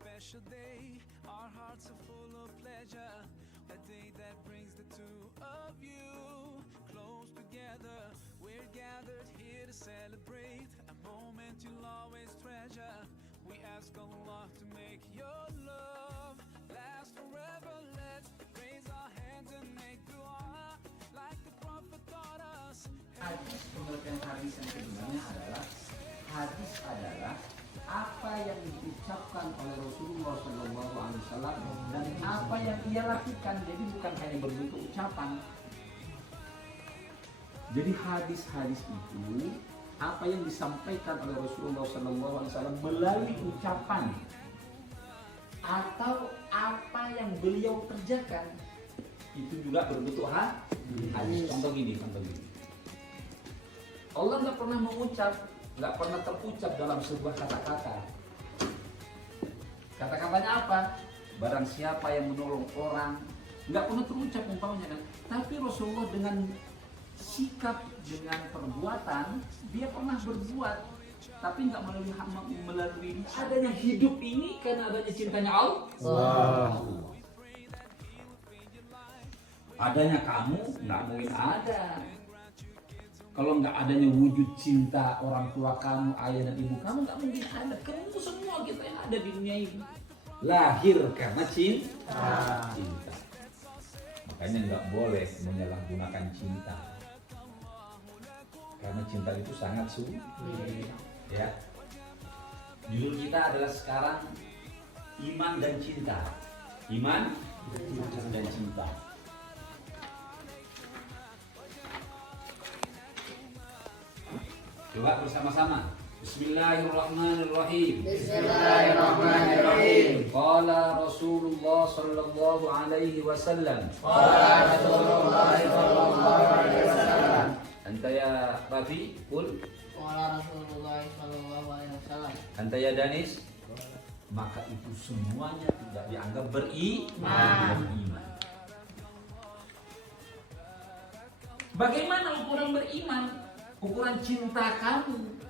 special day. Our hearts are full of pleasure. A day that brings the two of you close together. We're gathered here to celebrate a moment you'll always treasure. We ask Allah to make your love last forever. Let's raise our hands and make dua like the Prophet taught us. Hadis pengertian hadis yang sebenarnya adalah hadis adalah apa yang diucapkan oleh Rasulullah SAW dan apa yang ia lakukan. Jadi bukan hanya berbentuk ucapan. Jadi hadis-hadis itu apa yang disampaikan oleh Rasulullah SAW melalui ucapan atau apa yang beliau kerjakan itu juga berbentuk hadis. Contoh gini. Allah nggak pernah mengucap, nggak pernah terucap dalam sebuah kata-kata. Kata-katanya apa? Barang siapa yang menolong orang, nggak pernah terucap umpamanya kan. Tapi Rasulullah dengan sikap, dengan perbuatan, dia pernah berbuat. Tapi nggak melalui adanya hidup ini karena adanya cintanya Allah. Adanya kamu nggak mungkin ada. Kalau nggak adanya wujud cinta orang tua kamu, ayah dan ibu kamu, nggak mungkin ada. Kamu semua kita yang ada di dunia ini lahir karena cinta. Makanya nggak boleh menyalahgunakan cinta, karena cinta itu sangat sulit. Ya, judul kita adalah sekarang iman dan cinta. Iman dan cinta. Coba bersama-sama. Bismillahirrahmanirrahim. Bismillahirrahmanirrahim. Qala Rasulullah sallallahu alaihi wasallam. Qala Rasulullah sallallahu alaihi wasallam. Anta ya Rafi, qul. Qala Rasulullah sallallahu alaihi wasallam. Anta ya Danis. Maka itu semuanya tidak dianggap beriman. Bagaimana ukuran beriman? Ukuran cinta kamu.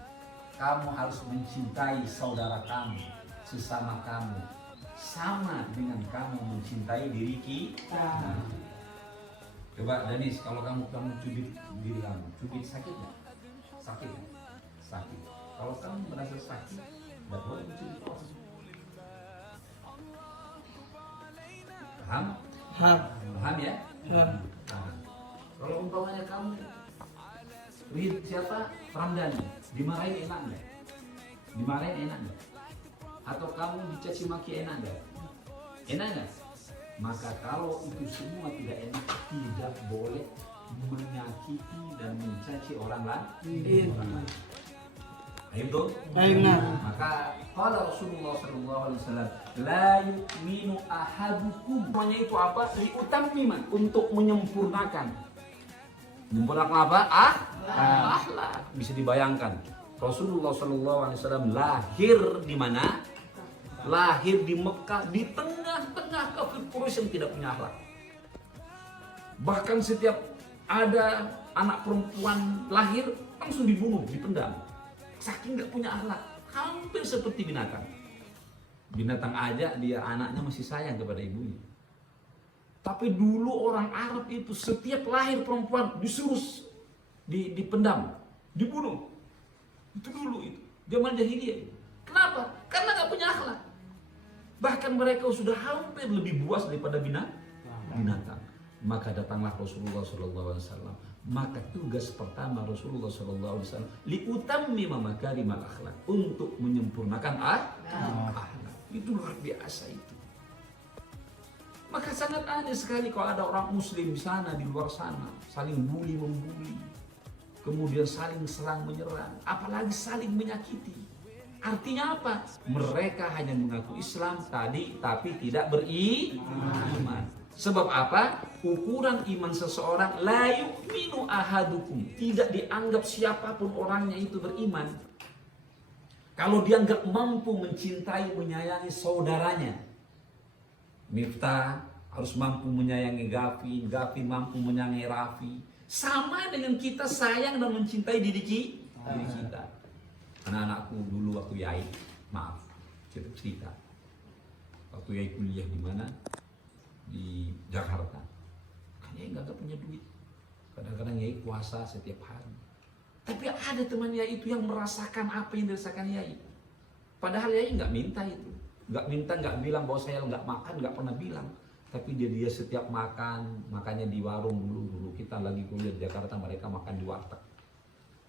Kamu harus mencintai saudara kamu, sesama kamu, sama dengan kamu mencintai diri kita. Coba Danis, kalau kamu cubit diri kamu, cubit sakit nggak? Sakit. Kalau kamu merasa sakit, nggak boleh mencubit orang. Paham ya? Kalau umpamanya kamu siapa? Ramdhani, dimarahin enak nggak? Atau kamu dicaci maki enak nggak? Maka kalau itu semua tidak enak, tidak boleh menyakiti dan mencaci orang lain. Ayo dong. Maka kalau Rasulullah SAW, la yu'minu ahadukum. Semuanya itu apa? Liutammiman, untuk menyempurnakan. Menyempurnakan apa? Akhlak. Bisa dibayangkan. Rasulullah SAW lahir di mana? Lahir di Mekah, di tengah-tengah kafir Quraisy yang tidak punya akhlak. Bahkan setiap ada anak perempuan lahir langsung dibunuh, dipendam. Saking nggak punya akhlak, hampir seperti binatang. Binatang aja dia anaknya masih sayang kepada ibunya. Tapi dulu orang Arab itu setiap lahir perempuan disuruh dipendam, dibunuh. Itu dulu itu zaman jahiliyah. Kenapa? Karena nggak punya akhlak. Bahkan mereka sudah hampir lebih buas daripada binatang. Maka datanglah Rasulullah SAW. Maka tugas pertama Rasulullah SAW liutammima makarimal akhlak, untuk menyempurnakan akhlak. Itu luar biasa itu. Maka sangat aneh sekali kalau ada orang muslim di sana, di luar sana, saling bully-membuli, kemudian saling serang menyerang, apalagi saling menyakiti. Artinya apa? Mereka hanya mengaku Islam tadi, tapi tidak beriman. Sebab apa? Ukuran iman seseorang, la yu'minu ahadukum, tidak dianggap siapapun orangnya itu beriman kalau dia nggak mampu mencintai, menyayangi saudaranya. Miftah harus mampu menyayangi Gavi, Gavi mampu menyayangi Rafi. Sama dengan kita sayang dan mencintai diri kita. Anak-anakku dulu waktu Yai, maaf, cerita. waktu Yai kuliah di mana? Di Jakarta. Kan Yai nggak punya duit. Kadang-kadang Yai puasa setiap hari. Tapi ada teman Yai itu yang merasakan apa yang dirasakan Yai. Padahal Yai nggak minta itu. Nggak bilang bahwa saya nggak makan, nggak pernah bilang. Tapi dia setiap makan, makanya di warung dulu kita lagi kuliah di Jakarta, mereka makan di warteg.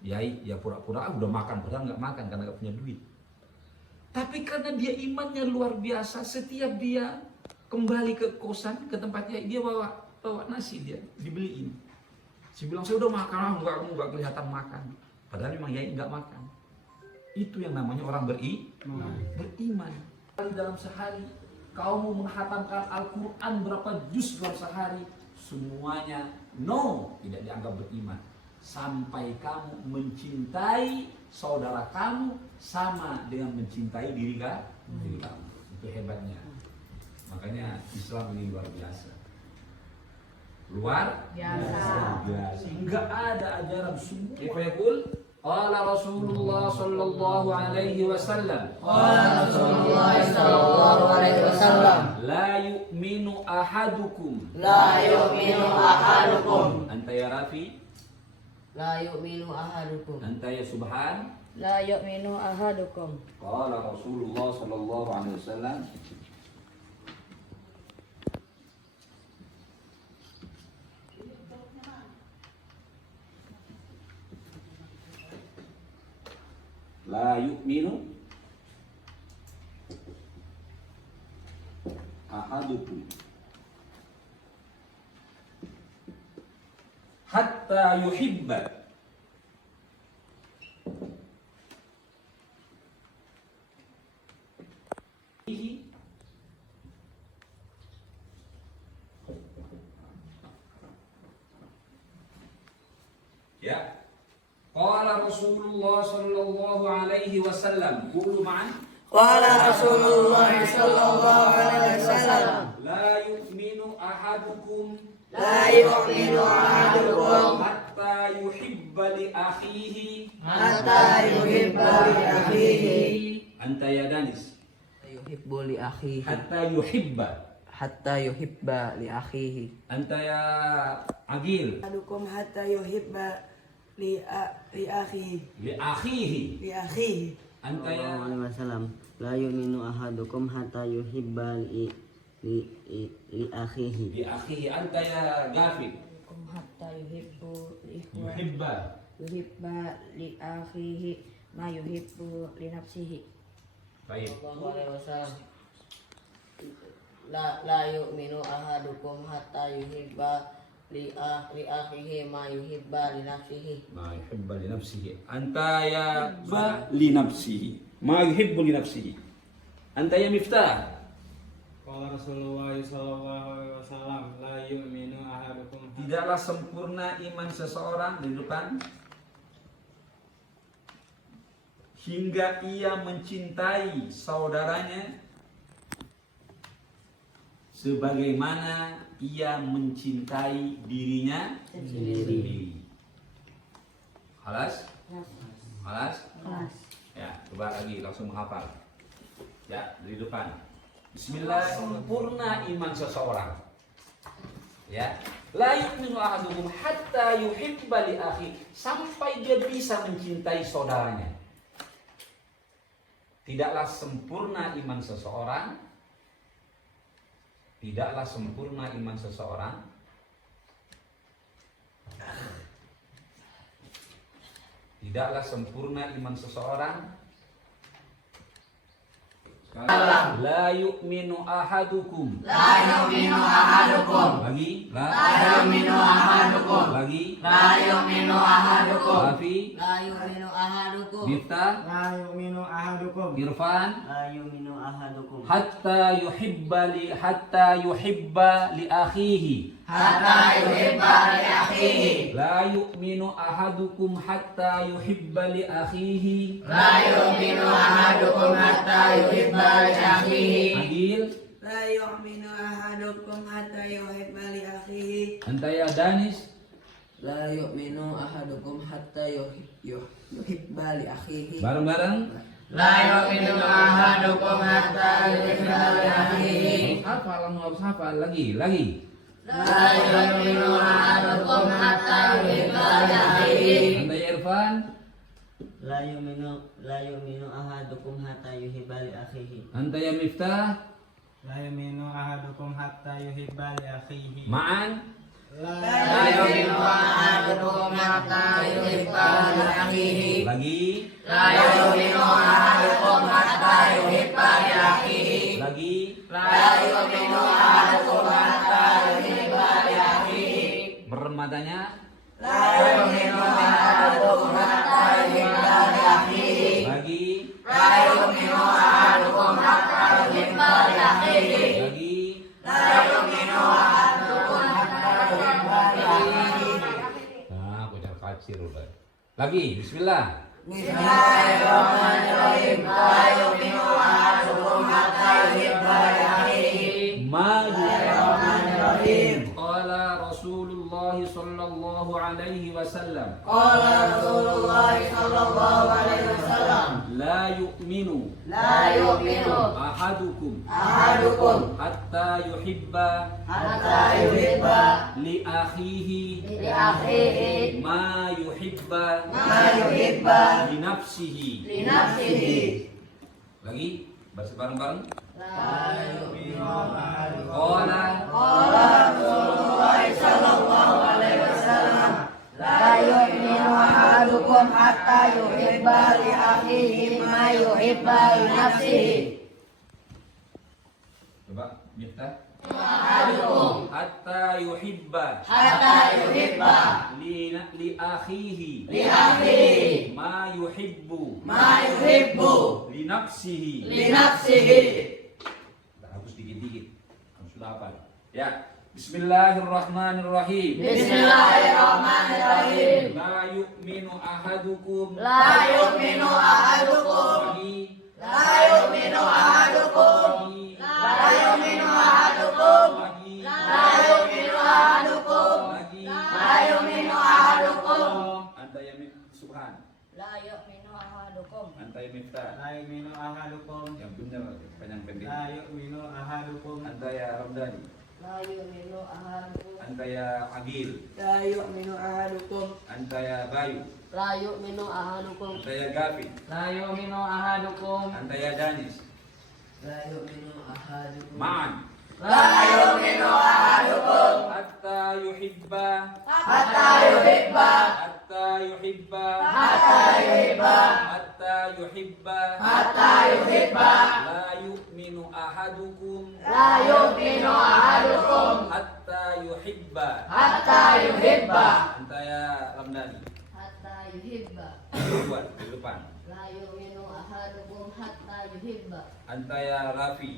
Yai ya pura-pura udah makan, padahal nggak makan karena nggak punya duit. Tapi karena dia imannya luar biasa, setiap dia kembali ke kosan, ke tempat Yai, dia bawa nasi, dia dibeliin. Saya bilang, saya udah makan, kamu nggak kelihatan makan. Padahal memang Yai nggak makan. Itu yang namanya orang beriman. Dalam sehari, kau mau menghatamkan Al-Quran berapa juz dalam sehari? Semuanya no, tidak dianggap beriman. Sampai kamu mencintai saudara kamu sama dengan mencintai diri kamu. Itu hebatnya. Makanya Islam ini luar biasa. Luar biasa. Enggak ada ajaran semua. Kifayakul qala Rasulullah sallallahu alaihi wasallam. Qala Rasulullah sallallahu alaihi wasallam. La yu'minu ahadukum. La yu'minu ahadukum. Anta ya Rafi. La yu'minu ahadukum. Anta ya Subhan. La yu'minu ahadukum. Qala Rasulullah sallallahu alaihi wasallam. La yu'minu ahadukum hatta yuhibba ya. Qala Rasulullah sallallahu alaihi wasallam. Qulu ma'an. Qala Rasulullah sallallahu alaihi wasallam. La yu'minu ahadukum. La yu'minu ahadukum. Hatta yuhibba li akhihi. Hatta yuhibba li akhihi. Anta ya Danis. Yuhibbu li akhihi. Hatta yuhibba. Hatta yuhibba li akhihi. Anta ya Agil. ahadukum hatta yuhibba li akhihi Li akhihi. li akhihi. Anta ya wasallam la yu'minu ahadukum hatta yuhibba li akhihi. li akhihi. Anta ya Gafil. Kum hatta yuhibbu li Yuhibba. yuhibba li akhihi ma yuhibbu li nafsihi. Baik. Sallallahu alaihi wasallam. La yu'minu ahadukum hatta yuhibba li akhihi ma yuhibba li nafsihi. Ma yuhibba li nafsihi. Anta ya ba li nafsihi. Ma yuhibbu li nafsihi. Anta ya Miftah. Qala Rasulullah sallallahu alaihi wasallam la yu'minu ahadukum. Tidaklah sempurna iman seseorang di depan hingga ia mencintai saudaranya sebagaimana ia mencintai dirinya sendiri. Halas? Halas? Ya, coba lagi langsung menghafal. Ya, dari depan. Bismillah, sempurna iman seseorang. Ya, la yu'minu ahadukum hatta yuhibba li akhi, sampai dia bisa mencintai saudaranya. Tidaklah sempurna iman seseorang. Tidaklah sempurna iman seseorang Tidaklah sempurna iman seseorang. La yu'minu ahadukum. La yu'minu ahadukum. Lagi. La yu'minu ahadukum. Lagi. La yu'minu ahadukum. Rafi. La yu'minu ahadukum. Miftah. La yu'minu ahadukum. Irfan. La yu'minu ahadukum Hatta yuhibba li akhihi. Hatta yuhibba li akhihi. La yu'minu ahadukum hatta yuhibba li akhihi. La yu'minu ahadukum hatta yuhibba li akhihi. Adil. La yu'minu ahadukum hatta yuhibba li akhihi. Anta ya Danis. La yu'minu ahadukum hatta yuhibba li akhihi. Bareng-bareng. La yu'minu ahadukum hatta yuhibba li akhihi. Hafal, kamu harus hafal lagi. La yu'minu ahadukum hatta yuhibba li akhihi. Anda ya Irfan. La yu'minu ahadukum hatta yuhibba li akhihi. Anda ya Miftah. La yu'minu ahadukum hatta yuhibba li akhihi. Ma'an. La yu'minu ahadukum hatta yuhibba li akhihi. Lagi. La yu'minu ahadukum hatta yuhibba li akhihi. Lagi. La yu'minu ahadukum hatta yuhibba li akhihi. Merem matanya. La yu'minu ahadukum hatta yuhibba li akhihi. Lagi. La yu'minu ahadukum hatta yuhibba li akhihi. Lagi. La yu'minu ahadukum hatta yuhibba li akhihi. Nah, aku udah kacir udah. Lagi. Bismillah. Bismillahirrahmanirrahim. La yu'minu ahadukum hatta yuhibba li akhihi. Bismillahirrahmanirrahim. Qala Rasulullah sallallahu alaihi wasallam. Qala Rasulullah sallallahu alaihi wasallam. La yu'minu La yu'minu ahadukum ahadukum hatta yuhibba hatta yuhibba li akhihi li akhihi ma yuhibba ma yuhibba li nafsihi. li nafsihi. Lagi, baca bareng-bareng. La yu'minu Qala Qala Rasulullah sallallahu alaihi wasallam. La yu'minu ahadukum hatta yuhibba li akhihi ma yuhibba li nafsihi. Coba Miftah. Ahadukum Hatta yuhibba hatta yuhibba li akhihi li akhihi ma yuhibbu ma yuhibbu li nafsihi. li nafsihi. Hapus dikit-dikit. Kamu sudah hafal. Ya. Bismillahirrahmanirrahim. Bismillahirrahmanirrahim. La yu'minu ahadukum. La yu'minu ahadukum. Lagi. La yu'minu ahadukum. Lagi. La yu'minu ahadukum. Lagi. La yu'minu ahadukum. Lagi. La yu'minu ahadukum. Anta ya Subhan. La yu'minu ahadukum. Anta ya Miftah. La yu'minu ahadukum. Yang benar panjang pendek. La yu'minu ahadukum. Anta ya Ramdhani. La yu'minu ahadukum. Anta ya Agil. La yu'minu ahadukum. Anta ya Bayu. La yu'minu ahadukum. Anta ya Gafin. La yu'minu ahadukum. Anta ya Danis. La yu'minu ahadukum. Ma'an. La yu'minu ahadukum. Hatta yuhibba. Hatta yuhibba. Hatta yuhibba. Hatta yuhibba. Hatta yuhibba. Hatta yuhibba. La yu'minu ahadukum. La yu'minu ahadukum. Hatta yuhibba. Hatta yuhibba. Anta ya Ramdhani. Hatta yuhibba. Duluan, di depan. La yu'minu ahadukum hatta yuhibba. Anta ya Rafi.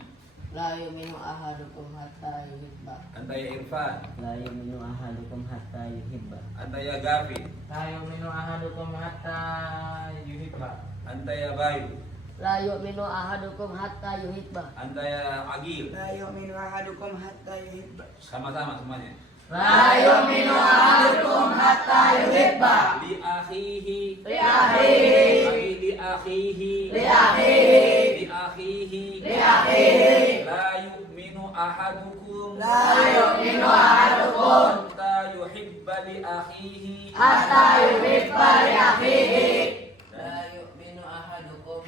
La yu'minu ahadukum hatta yuhibba. Anta ya Irfan. La yu'minu ahadukum hatta yuhibba. Anta ya Gafin. La yu'minu ahadukum hatta yuhibba. Anta ya Bayu. La yu'minu ahadukum hatta yuhibba. Anta ya Agil. La yu'minu ahadukum hatta yuhibba. Sama-sama semuanya. La yu'minu ahadukum hatta yuhibba. Li akhihi. Li akhihi. Lagi li akhihi. Li akhihi. Li akhihi. Li akhihi. La yu'minu ahadukum. La yu'minu ahadukum. Hatta yuhibba li akhihi. Hatta yuhibba li akhihi. La yu'minu ahadukum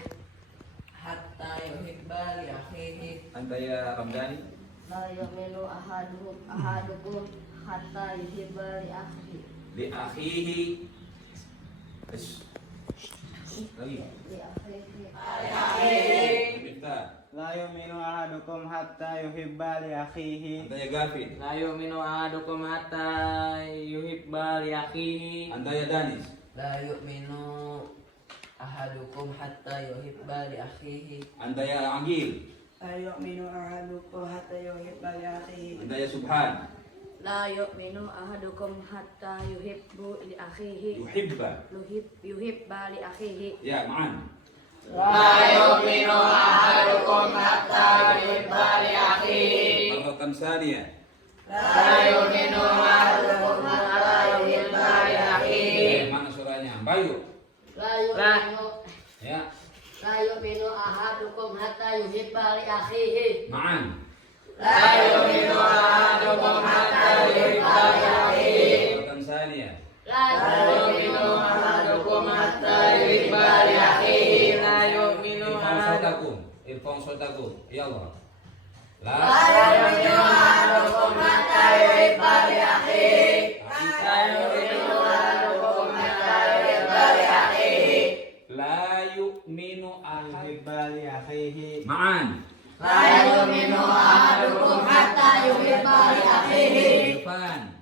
hatta yuhibba li akhihi. Anta ya Ramdhani. La yu'minu ahadukum hatta yuhibba li akhihi. Li akhihi. Ish. Lagi. Li akhihi. Miftah. La yu'minu ahadukum hatta yuhibba li akhihi. Anta ya Gafin. La yu'minu ahadukum hatta yuhibba li akhihi. Anta ya Danis. La yu'minu ahadukum hatta yuhibba li akhihi. Anta ya Agil. La yu'minu ahadukum hatta yuhibba li akhihi. Anta ya Subhan. La yu'minu ahadukum hatta yuhibbu li akhihi. Yuhibba. Yuhibba li akhihi. Ya, ma'an. La yu'minu ahadukum hatta yuhibba li akhihi. Marratan saniyah. La yu'minu ahadukum hatta yuhibba li akhihi. Mana suaranya? Bayu. La yu'minu Ya. La yu'minu ahadukum hatta yuhibba li akhihi. Ma'an. La yu'minu ahadukum hatta yuhibba li akhihi. Kata ثانية. La yu'minu ahadukum hatta yuhibba li akhihi. La yu'minu ahadukum. Irfa'u sautakum. Ya Allah. La yu'minu ahadukum hatta yuhibba li akhihi. La yu'minu ahadukum hatta yuhibba li akhihi. La yu'minu ahad. Yuhibbali akhihi. Ma'an. La yu'minu ahadukum hatta yuhibba li akhihi. Irfan.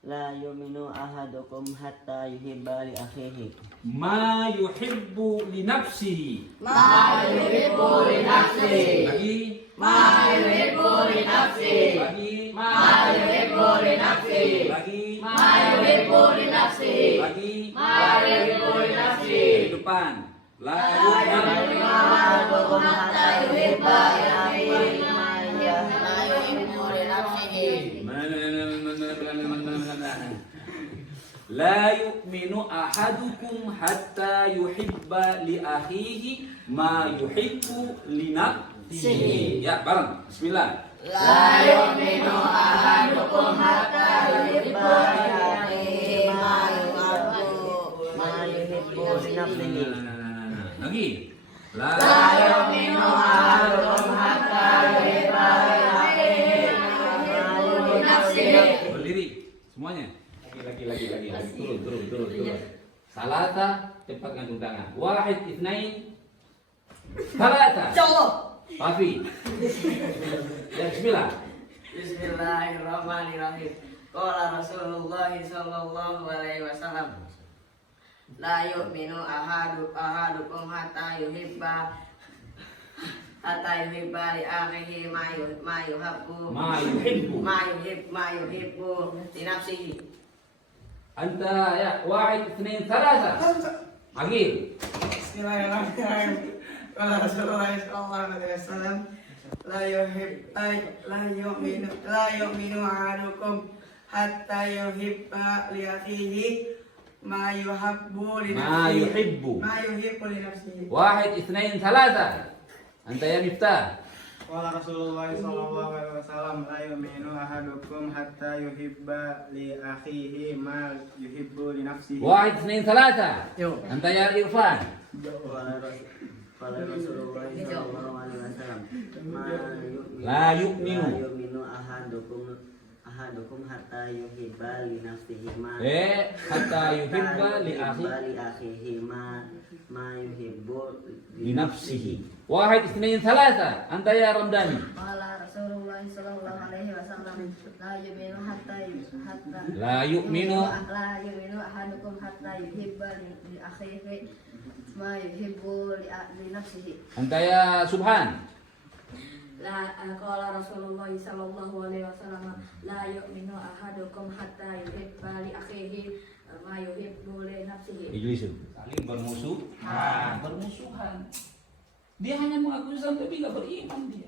La yu'minu ahadukum hatta yuhibba li akhihi. Ma yuhibbu li nafsihi. Ma yuhibbu li nafsihi. Lagi. Ma yuhibbu li nafsihi. Lagi. Ma yuhibbu li nafsihi. Lagi. Ma yuhibbu li nafsihi. Lagi. Ma yuhibbu li nafsihi. Di depan. La yu'minu ahadukum hatta yuhibba li akhihi. La yuhibbu li nafsihi. La yu'minu ahadukum hatta yuhibba li akhihi ma yuhibbu li nafsihi. Ya, bareng. Bismillah. La yu'minu ahadukum hatta yuhibba li akhihi ma yuhibbu li nafsihi. Lagi. La yu'minu ahadukum hatta yuhibba li akhihi ma yuhibbu li nafsihi. Berdiri semuanya. Lagi. Turun. Salata, cepat nganggung tangan. Wahid, itsnain, salata. Insyaallah. Rafi. Ya, bismillah. Bismillahirrahmanirrahim. Qala Rasulullah sallallahu alaihi wasallam. La yu'minu ahadukum hatta yuhibba li akhihi ma yuhibbu li nafsihi. Anta ya, wahid, itsnain, salasa. Lagi. Bismillahirrahmanirrahim. Qala Rasulullah sallallahu alaihi wasallam. La yu'minu ahadukum hatta yuhibba li akhihi ma yuhibbu li nafsihi. Wahid, itsnain, salasa. Anta ya Miftah. Qala Rasulullah sallallahu alaihi wasallam la yu'minu ahadukum hatta yuhibba li akhihi ma yuhibbu li nafsihi. Wahid, itsnain, salasa. Anta ya Irfan. Qala Rasulullah sallallahu alaihi wasallam. La yu'minu. La yu'minu ahadukum hatta yuhibba li nafsihi ma Hatta yuhibba li akhihi ma yuhibbu li nafsihi. Wahid, itsnain, salasa. Anta ya Ramdani. Qala Rasulullah sallallahu alaihi wasallam La yu'minu ahadukum hatta yuhibba li akhihi ma yuhibbu li nafsihi. Anta ya Subhan. Qala Rasulullah sallallahu alaihi wasallam la yu'minu ahadukum hatta yuhibba li akhihi ma yuhibbu li nafsihi. Ijlisu. Saling bermusuhan. Dia hanya mengaku Islam tapi nggak beriman dia.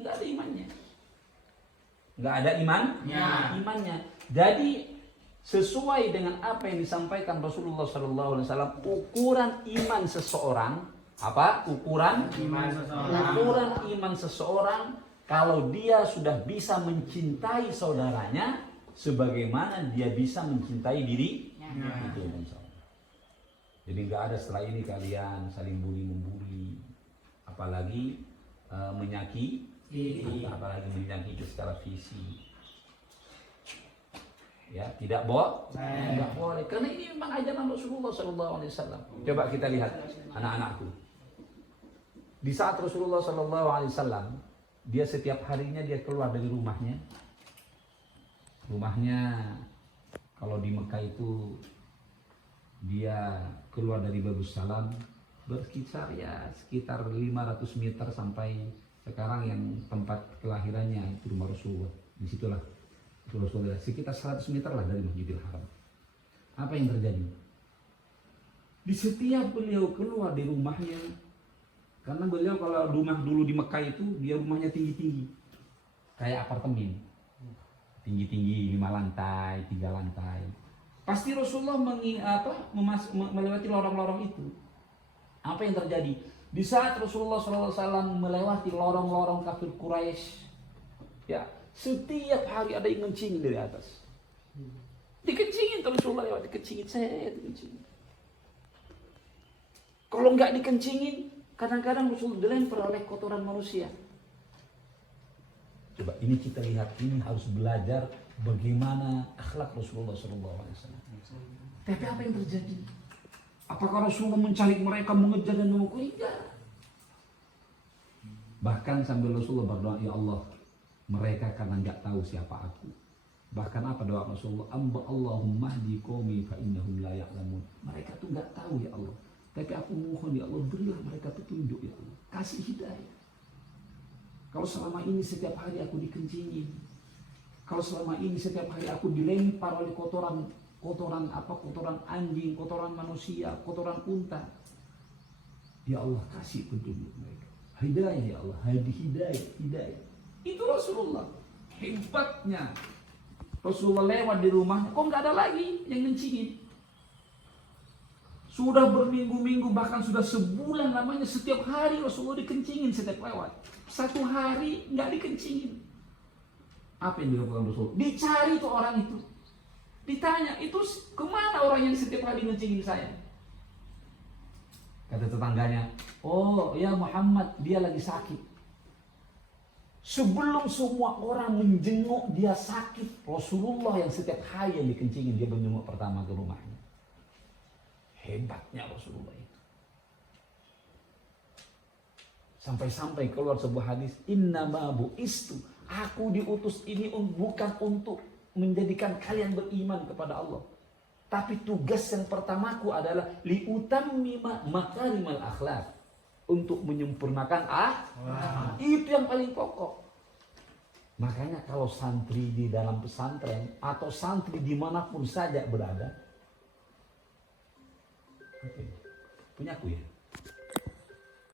Nggak ada imannya. Nggak ada imannya. Jadi sesuai dengan apa yang disampaikan Rasulullah SAW, ukuran iman seseorang apa? Ukuran iman seseorang kalau dia sudah bisa mencintai saudaranya sebagaimana dia bisa mencintai diri. Itu insya Allah. Jadi nggak ada setelah ini kalian saling membuli, apalagi menyakiti secara fisik. Ya, tidak boleh. Karena ini memang ajaran Rasulullah SAW. Coba kita lihat anak-anakku. Di saat Rasulullah SAW, dia setiap harinya dia keluar dari rumahnya. Rumahnya kalau di Mekah itu dia keluar dari Babus Salam berkisar ya sekitar 500 meter sampai sekarang yang tempat kelahirannya itu rumah Rasulullah. Disitulah Rasulullah sekitar 100 meter lah dari Masjidil Haram. Apa yang terjadi? Di setiap beliau keluar di rumahnya, karena beliau kalau rumah dulu di Mekah itu dia rumahnya tinggi-tinggi, kayak apartemen, tinggi-tinggi 5 lantai, 3 lantai. Pasti Rasulullah melewati lorong-lorong itu. Apa yang terjadi? Di saat Rasulullah SAW melewati lorong-lorong kafir Quraisy, ya, setiap hari ada yang ngencingin dari atas. Dikencingin terus Rasulullah lewat, dikencingin, dikencingin. Kalau nggak dikencingin, kadang-kadang Rasulullah dilempar oleh kotoran manusia. Coba ini kita lihat, ini harus belajar bagaimana akhlak Rasulullah SAW. Tapi apa yang terjadi? Apakah Rasulullah mencari mereka, mengejar dan memukul? Tidak. Bahkan sambil Rasulullah berdoa, ya Allah, mereka karena nggak tahu siapa aku. Bahkan apa doa Rasulullah? Allahumma hdi qaumi fa innahum la ya'lamun. Mereka tuh nggak tahu ya Allah. Tapi aku mohon ya Allah, berilah mereka petunjuk ya Allah. Kasih hidayah. Kalau selama ini setiap hari aku dikencingin, kalau selama ini setiap hari aku dilempar oleh kotoran anjing, kotoran manusia, kotoran unta, ya Allah kasih petunjuk mereka. Hidayah ya Allah, hidayah. Itu Rasulullah. Hebatnya Rasulullah lewat di rumahnya, kok nggak ada lagi yang ngencingin. Sudah berminggu-minggu, bahkan sudah sebulan namanya, setiap hari Rasulullah dikencingin setiap lewat. Satu hari nggak dikencingin. Apa yang dilakukan Rasulullah? Dicari tuh orang itu. Ditanya, itu kemana orang yang setiap hari ngencingin saya? Kata tetangganya, oh ya Muhammad, dia lagi sakit. Sebelum semua orang menjenguk dia sakit, Rasulullah yang setiap hari yang dikencingin, dia menjenguk pertama ke rumahnya. Hebatnya Rasulullah itu. Sampai-sampai keluar sebuah hadis, innama bu'istu, aku diutus ini bukan untuk menjadikan kalian beriman kepada Allah, tapi tugas yang pertamaku adalah liutammima makarimal akhlak, untuk menyempurnakan itu yang paling pokok. Makanya kalau santri di dalam pesantren atau santri dimanapun saja berada, punya aku ya,